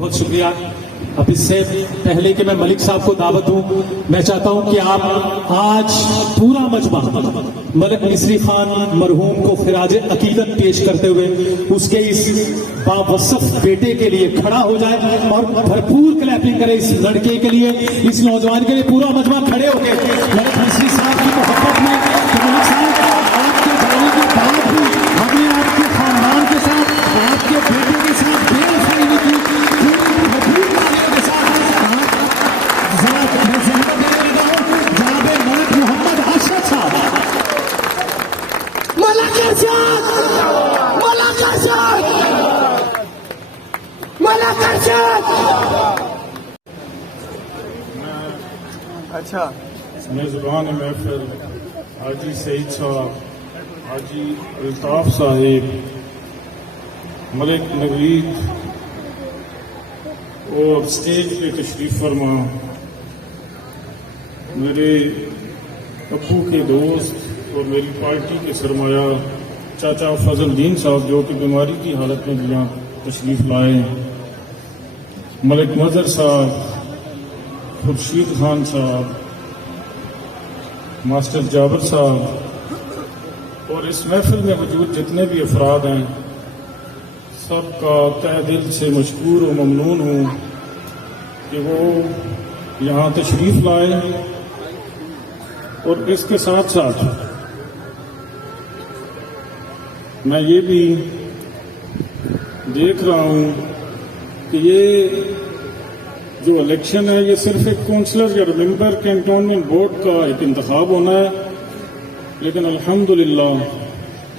بہت شکریہ. اب اس سے پہلے کہ میں ملک صاحب کو دعوت دوں، میں چاہتا ہوں کہ آپ آج پورا مجمع ملک مصری خان مرحوم کو خراج عقیدت پیش کرتے ہوئے اس کے اس باوصف بیٹے کے لیے کھڑا ہو جائے اور بھرپور کلیپنگ کرے اس لڑکے کے لیے، اس نوجوان کے لیے. پورا مجمع کھڑے ہو کے ملک مصری صاحب کی محبت میں کہ ملک صاحب آپ کے جانے کے بعد بھی ہم نے آپ کے خاندان کے ساتھ، آپ کے بیٹے کے ساتھ بے وفائی نہیں کی. اچھا میزبان محفل حاجی سعید صاحب، حاجی الطاف صاحب، ملک نوید اور اسٹیج پہ تشریف فرما میرے ابو کے دوست اور میری پارٹی کے سرمایہ چاچا فضل الدین صاحب جو کہ بیماری کی حالت میں یہاں تشریف لائے، ملک مظہر صاحب، خورشید خان صاحب، ماسٹر جابر صاحب اور اس محفل میں موجود جتنے بھی افراد ہیں سب کا تہ دل سے مشکور و ممنون ہوں کہ وہ یہاں تشریف لائے. اور اس کے ساتھ ساتھ میں یہ بھی دیکھ رہا ہوں کہ یہ جو الیکشن ہے یہ صرف ایک کونسلر یا ممبر کینٹونمنٹ بورڈ کا ایک انتخاب ہونا ہے، لیکن الحمدللہ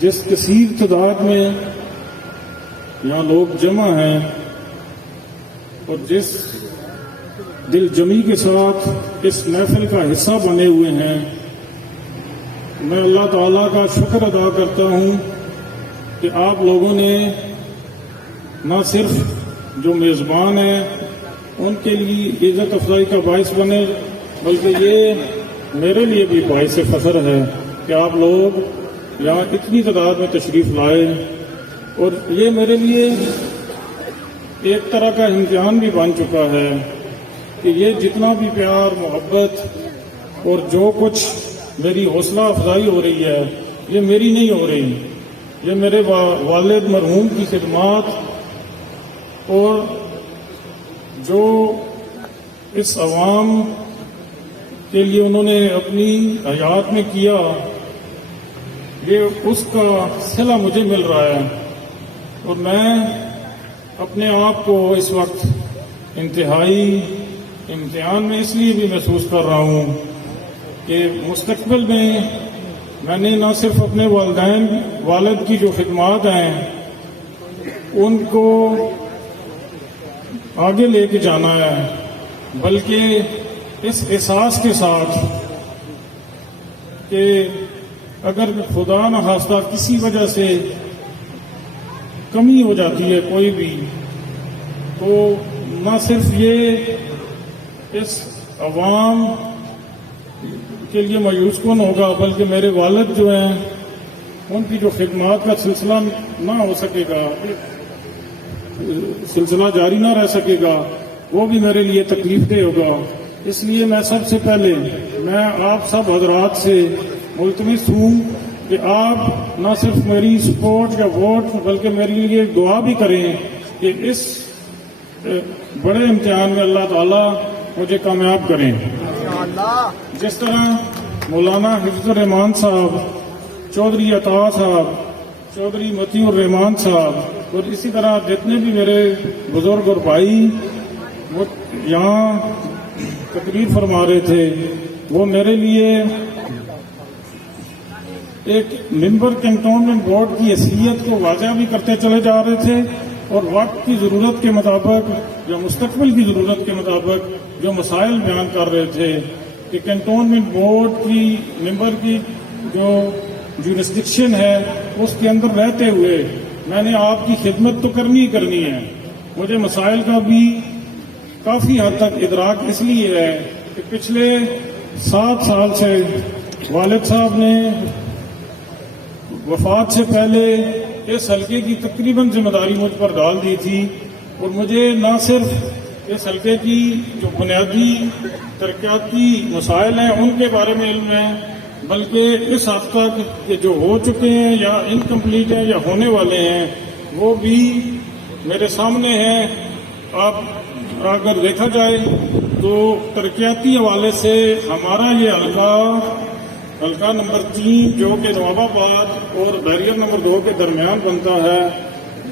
جس کثیر تعداد میں یہاں لوگ جمع ہیں اور جس دل جمی کے ساتھ اس محفل کا حصہ بنے ہوئے ہیں، میں اللہ تعالیٰ کا شکر ادا کرتا ہوں کہ آپ لوگوں نے نہ صرف جو میزبان ہیں ان کے لیے عزت افزائی کا باعث بنے، بلکہ یہ میرے لیے بھی باعث فخر ہے کہ آپ لوگ یہاں اتنی تعداد میں تشریف لائے. اور یہ میرے لیے ایک طرح کا امتحان بھی بن چکا ہے کہ یہ جتنا بھی پیار محبت اور جو کچھ میری حوصلہ افزائی ہو رہی ہے یہ میری نہیں ہو رہی، یہ میرے والد مرحوم کی خدمات اور جو اس عوام کے لیے انہوں نے اپنی حیات میں کیا، یہ اس کا صلہ مجھے مل رہا ہے. اور میں اپنے آپ کو اس وقت انتہائی امتحان میں اس لیے بھی محسوس کر رہا ہوں کہ مستقبل میں نے نہ صرف اپنے والد کی جو خدمات ہیں ان کو آگے لے کے جانا ہے، بلکہ اس احساس کے ساتھ کہ اگر خدا نخواستہ کسی وجہ سے کمی ہو جاتی ہے کوئی بھی، تو نہ صرف یہ اس عوام کے لیے مایوس کن ہوگا بلکہ میرے والد جو ہیں ان کی جو خدمات کا سلسلہ نہ ہو سکے گا، سلسلہ جاری نہ رہ سکے گا، وہ بھی میرے لیے تکلیف دہ ہوگا. اس لیے میں سب سے پہلے میں آپ سب حضرات سے ملتمس ہوں کہ آپ نہ صرف میری سپورٹ یا ووٹ بلکہ میرے لیے دعا بھی کریں کہ اس بڑے امتحان میں اللہ تعالیٰ مجھے کامیاب کریں. جس طرح مولانا حفظ الرحمان صاحب، چودھری عطا صاحب، چودھری متی الرحمان صاحب اور اسی طرح جتنے بھی میرے بزرگ اور بھائی وہ یہاں تقریر فرما رہے تھے، وہ میرے لیے ایک ممبر کینٹونمنٹ بورڈ کی حیثیت کو واضح بھی کرتے چلے جا رہے تھے اور وقت کی ضرورت کے مطابق یا مستقبل کی ضرورت کے مطابق جو مسائل بیان کر رہے تھے کہ کینٹونمنٹ بورڈ کی ممبر کی جو جورسڈکشن ہے اس کے اندر رہتے ہوئے میں نے آپ کی خدمت تو کرنی ہی کرنی ہے. مجھے مسائل کا بھی کافی حد تک ادراک اس لیے ہے کہ پچھلے 7 سال سے والد صاحب نے وفات سے پہلے اس حلقے کی تقریباً ذمہ داری مجھ پر ڈال دی تھی اور مجھے نہ صرف اس حلقے کی جو بنیادی ترقیاتی مسائل ہیں ان کے بارے میں علم ہے، بلکہ اس حد تک کہ جو ہو چکے ہیں یا انکمپلیٹ ہیں یا ہونے والے ہیں وہ بھی میرے سامنے ہیں۔ آپ اگر دیکھا جائے تو ترقیاتی حوالے سے ہمارا یہ حلقہ نمبر 3 جو کہ نواب آباد اور بیریئر نمبر 2 کے درمیان بنتا ہے،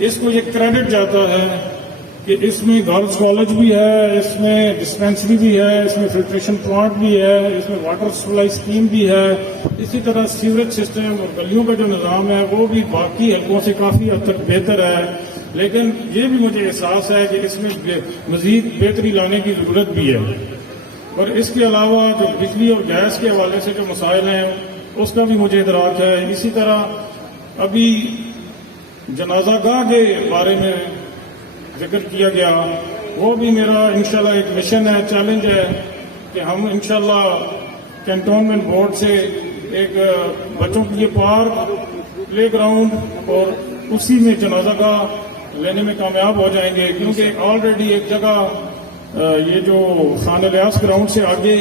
اس کو یہ کریڈٹ جاتا ہے کہ اس میں گرلز کالج بھی ہے، اس میں ڈسپینسری بھی ہے، اس میں فلٹریشن پلانٹ بھی ہے، اس میں واٹر سپلائی اسکیم بھی ہے، اسی طرح سیوریج سسٹم اور گلیوں کا جو نظام ہے وہ بھی باقی حلقوں سے کافی حد تک بہتر ہے۔ لیکن یہ بھی مجھے احساس ہے کہ اس میں مزید بہتری لانے کی ضرورت بھی ہے، اور اس کے علاوہ جو بجلی اور گیس کے حوالے سے جو مسائل ہیں اس کا بھی مجھے ادراک ہے۔ اسی طرح ابھی جنازہ گاہ کے بارے میں ذکر کیا گیا، وہ بھی میرا انشاءاللہ ایک مشن ہے، چیلنج ہے کہ ہم انشاءاللہ کینٹونمنٹ بورڈ سے ایک بچوں کے لیے پارک، پلے گراؤنڈ اور اسی میں جنازہ گاہ لینے میں کامیاب ہو جائیں گے، کیونکہ آلریڈی ایک جگہ یہ جو خان الیاس گراؤنڈ سے آگے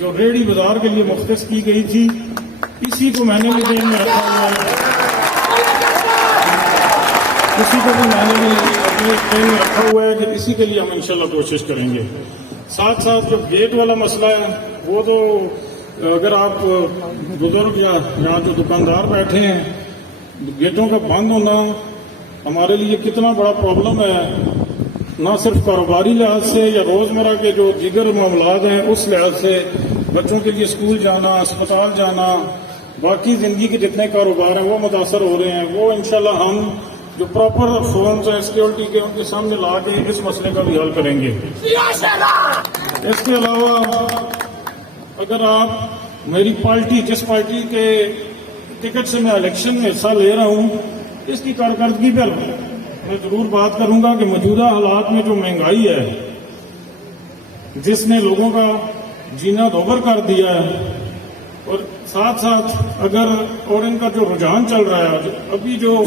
جو ریڑھی بازار کے لیے مختص کی گئی تھی، اسی کو میں نے بھی ذہن میں رکھا ہوا ہے، اسی کو بھی میں نے بھی اپنے ذہن میں رکھا ہوا ہے کہ اسی کے لیے ہم انشاءاللہ کوشش کریں گے۔ ساتھ ساتھ جو گیٹ والا مسئلہ ہے وہ تو اگر آپ بزرگ یا یہاں جو دکاندار بیٹھے ہیں، گیٹوں کا بند ہونا ہمارے لیے کتنا بڑا پرابلم ہے، نہ صرف کاروباری لحاظ سے یا روزمرہ کے جو دیگر معاملات ہیں اس لحاظ سے، بچوں کے لیے اسکول جانا، اسپتال جانا، باقی زندگی کے جتنے کاروبار ہیں وہ متاثر ہو رہے ہیں۔ وہ انشاءاللہ ہم جو پراپر فورمز ہیں سیکورٹی کے ان کے سامنے لا کے اس مسئلے کا بھی حل کریں گے۔ اس کے علاوہ اگر آپ میری پارٹی، جس پارٹی کے ٹکٹ سے میں الیکشن میں حصہ لے رہا ہوں، اس کی کارکردگی پر میں ضرور بات کروں گا کہ موجودہ حالات میں جو مہنگائی ہے جس نے لوگوں کا جینا دوبر کر دیا ہے، اور ساتھ ساتھ اگر اور ان کا جو رجحان چل رہا ہے، ابھی جو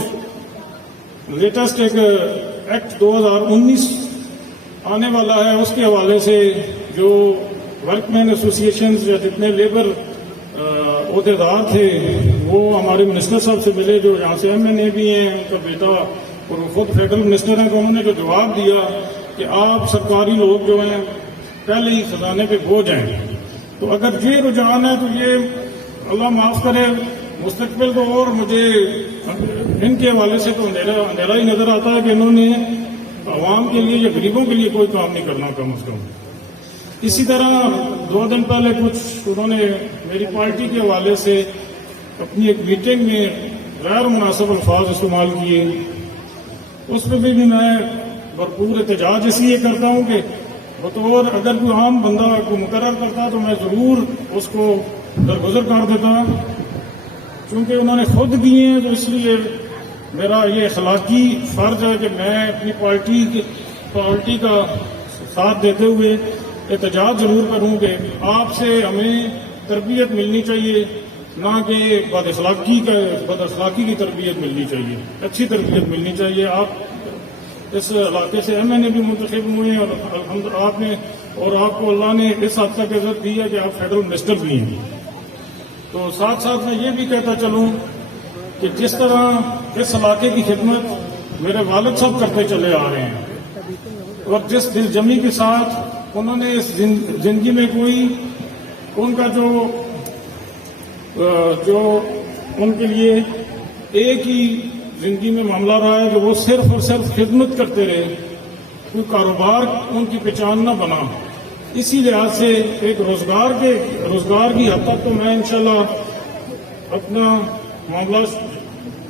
لیٹسٹ ایک ایکٹ 2019 آنے والا ہے اس کے حوالے سے جو ورک مین ایسوسیشنز یا جتنے لیبر عہدیدار تھے وہ ہمارے منسٹر صاحب سے ملے جو یہاں سے MNA بھی ہیں، ان کا بیٹا اور وہ خود فیڈرل منسٹر ہیں، تو انہوں نے جو جواب دیا کہ آپ سرکاری لوگ جو ہیں پہلے ہی خزانے پہ بوجھ ہیں۔ تو اگر یہ رجحان ہے تو یہ اللہ معاف کرے مستقبل کو، اور مجھے ان کے حوالے سے تو اندھیرا ہی نظر آتا ہے کہ انہوں نے عوام کے لیے یا غریبوں کے لیے کوئی کام نہیں کرنا کم از کم۔ اسی طرح 2 دن پہلے کچھ انہوں نے میری پارٹی کے حوالے سے اپنی ایک میٹنگ میں غیر مناسب الفاظ استعمال کیے، اس پہ بھی میں بھرپور احتجاج اس لیے کرتا ہوں کہ بطور اگر کوئی عام بندہ کو مقرر کرتا تو میں ضرور اس کو درگزر کر دیتا، چونکہ انہوں نے خود دیے ہیں، تو اس لیے میرا یہ اخلاقی فرض ہے کہ میں اپنی پارٹی کا ساتھ دیتے ہوئے احتجاج ضرور کروں کہ آپ سے ہمیں تربیت ملنی چاہیے، نہ کہ بد اخلاقی کی تربیت ملنی چاہیے، اچھی تربیت ملنی چاہیے۔ آپ اس علاقے سے MNA بھی منتخب ہوئے ہیں، اور الحمدللہ آپ نے اور آپ کو اللہ نے اس حد تک عزت دی ہے کہ آپ فیڈرل منسٹر بھی ہیں۔ تو ساتھ ساتھ میں یہ بھی کہتا چلوں کہ جس طرح اس علاقے کی خدمت میرے والد صاحب کرتے چلے آ رہے ہیں، اور جس دل جمی کے ساتھ انہوں نے اس زندگی میں کوئی ان کا جو ان کے لیے ایک ہی زندگی میں معاملہ رہا ہے کہ وہ صرف اور صرف خدمت کرتے رہے، کوئی کاروبار ان کی پہچان نہ بنا۔ اسی لحاظ سے ایک روزگار کی حد تک تو میں انشاءاللہ اپنا معاملہ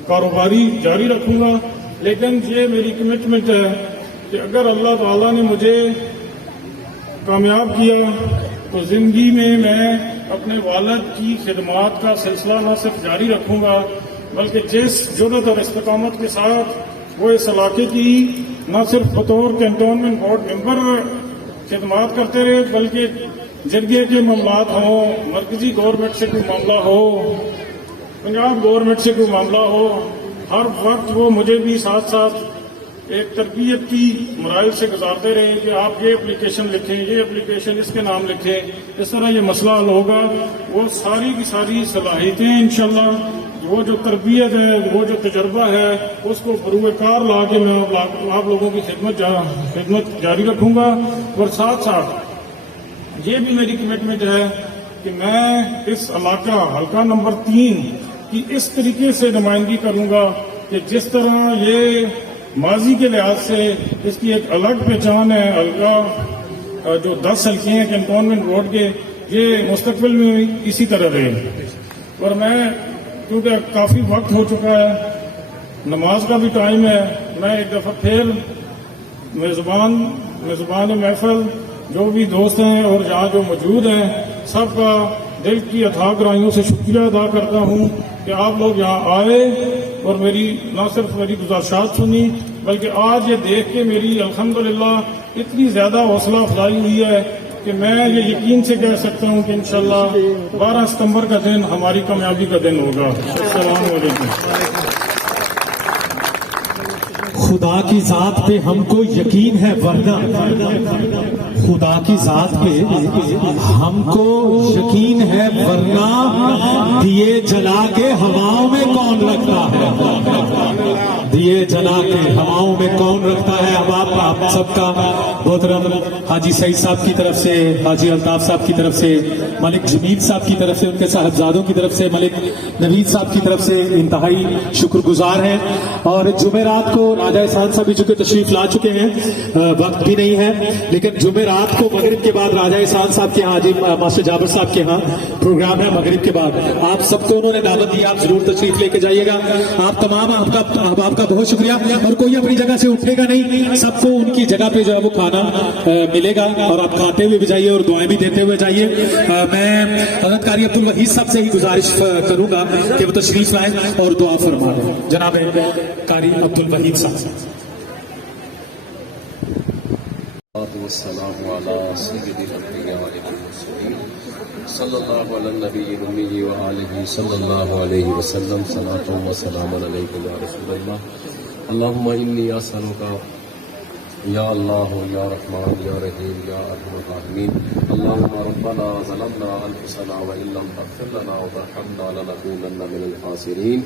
کاروباری جاری رکھوں گا، لیکن یہ میری کمٹمنٹ ہے کہ اگر اللہ تعالیٰ نے مجھے کامیاب کیا تو زندگی میں اپنے والد کی خدمات کا سلسلہ نہ صرف جاری رکھوں گا، بلکہ جس جرأت اور استقامت کے ساتھ وہ اس علاقے کی نہ صرف بطور کینٹونمنٹ بورڈ ممبر خدمات کرتے رہے، بلکہ جرگے کے معاملات ہوں، مرکزی گورنمنٹ سے کوئی معاملہ ہو، پنجاب گورنمنٹ سے کوئی معاملہ ہو، ہر وقت وہ مجھے بھی ساتھ ساتھ ایک تربیت کی مراحل سے گزارتے رہے کہ آپ یہ اپلیکیشن لکھیں، یہ اپلیکیشن اس کے نام لکھیں، اس طرح یہ مسئلہ حل ہوگا. وہ ساری کی ساری صلاحیتیں انشاءاللہ، وہ جو تربیت ہے، وہ جو تجربہ ہے، اس کو بروئے کار لا کے میں آپ لوگوں کی خدمت جاری رکھوں گا. اور ساتھ ساتھ یہ بھی میری کمٹمنٹ ہے کہ میں اس علاقہ حلقہ نمبر 3 کی اس طریقے سے نمائندگی کروں گا کہ جس طرح یہ ماضی کے لحاظ سے اس کی ایک الگ پہچان ہے. حلقہ جو 10 حلقے ہیں کنٹونمنٹ روڈ کے، یہ مستقبل میں اسی طرح رہے. اور میں کیونکہ کافی وقت ہو چکا ہے، نماز کا بھی ٹائم ہے، میں ایک دفعہ پھر میزبان محفل جو بھی دوست ہیں اور یہاں جو موجود ہیں سب کا دل کی اتھاہ گہرائیوں سے شکریہ ادا کرتا ہوں کہ آپ لوگ یہاں آئے اور میری نہ صرف میری گزارشات سنی، بلکہ آج یہ دیکھ کے میری الحمدللہ اتنی زیادہ حوصلہ افزائی ہوئی ہے کہ میں یہ یقین سے کہہ سکتا ہوں کہ انشاءاللہ 12 ستمبر کا دن ہماری کامیابی کا دن ہوگا. السلام علیکم. خدا کی ذات پہ ہم کو یقین ہے، ورنہ خدا کی ذات پہ ہم کو یقین ہے، ورنہ دیے جلا کے ہواؤں میں کون رکھتا ہے؟ دیے جلا کے ہواؤں میں کون رکھتا ہے؟ اب آپ سب کا محترم حاجی سعید صاحب کی طرف سے، حاجی الطاف صاحب کی طرف سے، ملک جمیل صاحب کی طرف سے، ان کے صاحبزادوں کی طرف سے، ملک نوید صاحب کی طرف سے انتہائی شکر گزار ہیں. اور جمعرات کو راجہ احسان صاحب بھی چونکہ تشریف لا چکے ہیں، وقت بھی نہیں ہے، لیکن جمعرات کو مغرب کے بعد راجہ احسان صاحب کے ہاں، حاجی ماسٹر جابر صاحب کے ہاں پروگرام ہے مغرب کے بعد. آپ سب کو انہوں نے دعوت دی، آپ ضرور تشریف لے کے جائیے گا. آپ تمام آپ کا بہت شکریہ. اور کوئی اپنی جگہ سے اٹھے گا نہیں، سب کو ان کی جگہ پہ جو ہے وہ کھانا ملے گا، اور آپ کھاتے ہوئے بھی جائیے اور دعائیں بھی دیتے ہوئے جائیے. میں حضرت قاری عبدالوحید صاحب سے ہی گزارش کروں گا کہ وہ تشریف لائیں اور دعا فرمائیں. جناب قاری عبدالوحید صاحب. والسلام علی سید الانبیاء والمرسلین صلی اللہ علی النبی الأمی وآلہ صلی اللہ علیہ وسلم. صلاۃ و سلام علیک یا رسول اللہ. اللہم انی اسألک یا اللہ یا رحمان یا رحیم یا ارحم الراحمین. اللہم ربنا ظلمنا انفسنا وان لم تغفر لنا وترحمنا لنکونن من الخاسرین.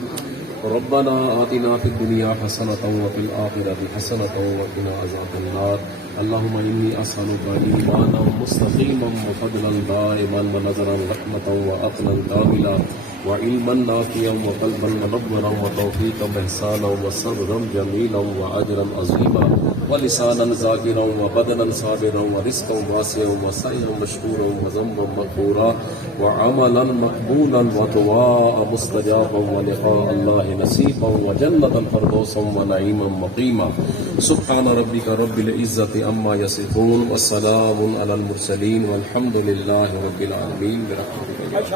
ربنا آتنا فی الدنیا حسنۃ وفی الآخرۃ حسنۃ وقنا عذاب النار. اللهم إني أسألك إيمانا مستقيما وفضلا دائما ونظرا رحمة وعقلا كاملا وعلما نافعا وقلبا منورا وتوفيقا وإحسانا وصبرا جميلا وأجرا عظيما ولسانا ذاكرا وبدنا صابرا ورزقا واسعا وسعيا مشكورا وذنبا مغفورا وعملا مقبولا ودعاء مستجابا ولقاء الله نصيبا وجنة الفردوس ونعيما مقيما. سبحان ربك رب العزة عما يصفون والسلام على المرسلين والحمد لله رب العالمين برحمتك.